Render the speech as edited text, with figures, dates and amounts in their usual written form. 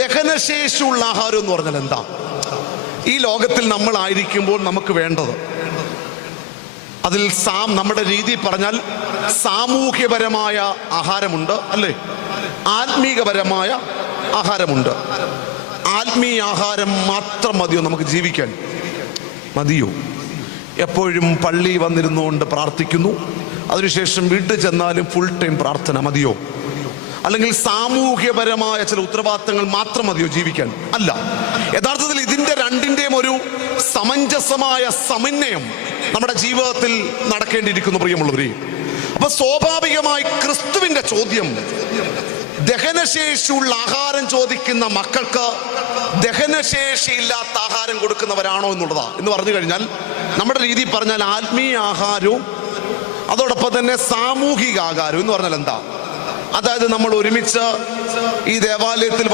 ദഹനശേഷിയുള്ള ആഹാരം എന്ന് പറഞ്ഞാൽ എന്താ? ഈ ലോകത്തിൽ നമ്മളായിരിക്കുമ്പോൾ നമുക്ക് വേണ്ടത് അതിൽ നമ്മുടെ രീതി പറഞ്ഞാൽ സാമൂഹ്യപരമായ ആഹാരമുണ്ട്, അല്ലേ? ആത്മീകപരമായ ആഹാരമുണ്ട്. ആത്മീയ ആഹാരം മാത്രം മതിയോ നമുക്ക് ജീവിക്കാൻ? മതിയോ? എപ്പോഴും പള്ളി വന്നിരുന്നുകൊണ്ട് പ്രാർത്ഥിക്കുന്നു, അതിനുശേഷം വീട്ടിൽ ചെന്നാലും ഫുൾ ടൈം പ്രാർത്ഥന മതിയോ? അല്ലെങ്കിൽ സാമൂഹ്യപരമായ ചില ഉത്തരവാദിത്തങ്ങൾ മാത്രം മതിയോ ജീവിക്കാൻ? അല്ല. യഥാർത്ഥത്തിൽ ഇതിന്റെ രണ്ടിന്റെയും ഒരു സമഞ്ജസമായ സമന്വയം നമ്മുടെ ജീവിതത്തിൽ നടക്കേണ്ടിയിരിക്കുന്നു, പ്രിയമുള്ളവരെ. അപ്പൊ സ്വാഭാവികമായി ക്രിസ്തുവിന്റെ ചോദ്യം ദഹനശേഷിയുള്ള ആഹാരം ചോദിക്കുന്ന മക്കൾക്ക് ദഹനശേഷിയില്ലാത്ത ആഹാരം കൊടുക്കുന്നവരാണോ എന്നുള്ളതാ. എന്ന് പറഞ്ഞു കഴിഞ്ഞാൽ നമ്മുടെ രീതി പറഞ്ഞാൽ ആത്മീയ ആഹാരവും അതോടൊപ്പം തന്നെ സാമൂഹിക ആഹാരവും എന്ന് പറഞ്ഞാൽ എന്താ? അതായത് നമ്മൾ ഒരുമിച്ച് ഈ ദേവാലയത്തിൽ